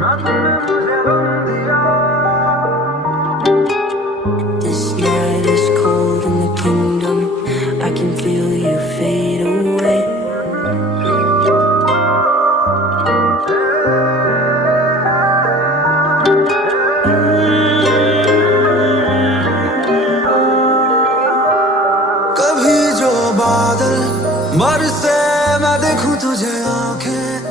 This night is cold in the kingdom. I can feel you fade away. कभी जो बादल बरसे मैं देखूं तुझे आंखें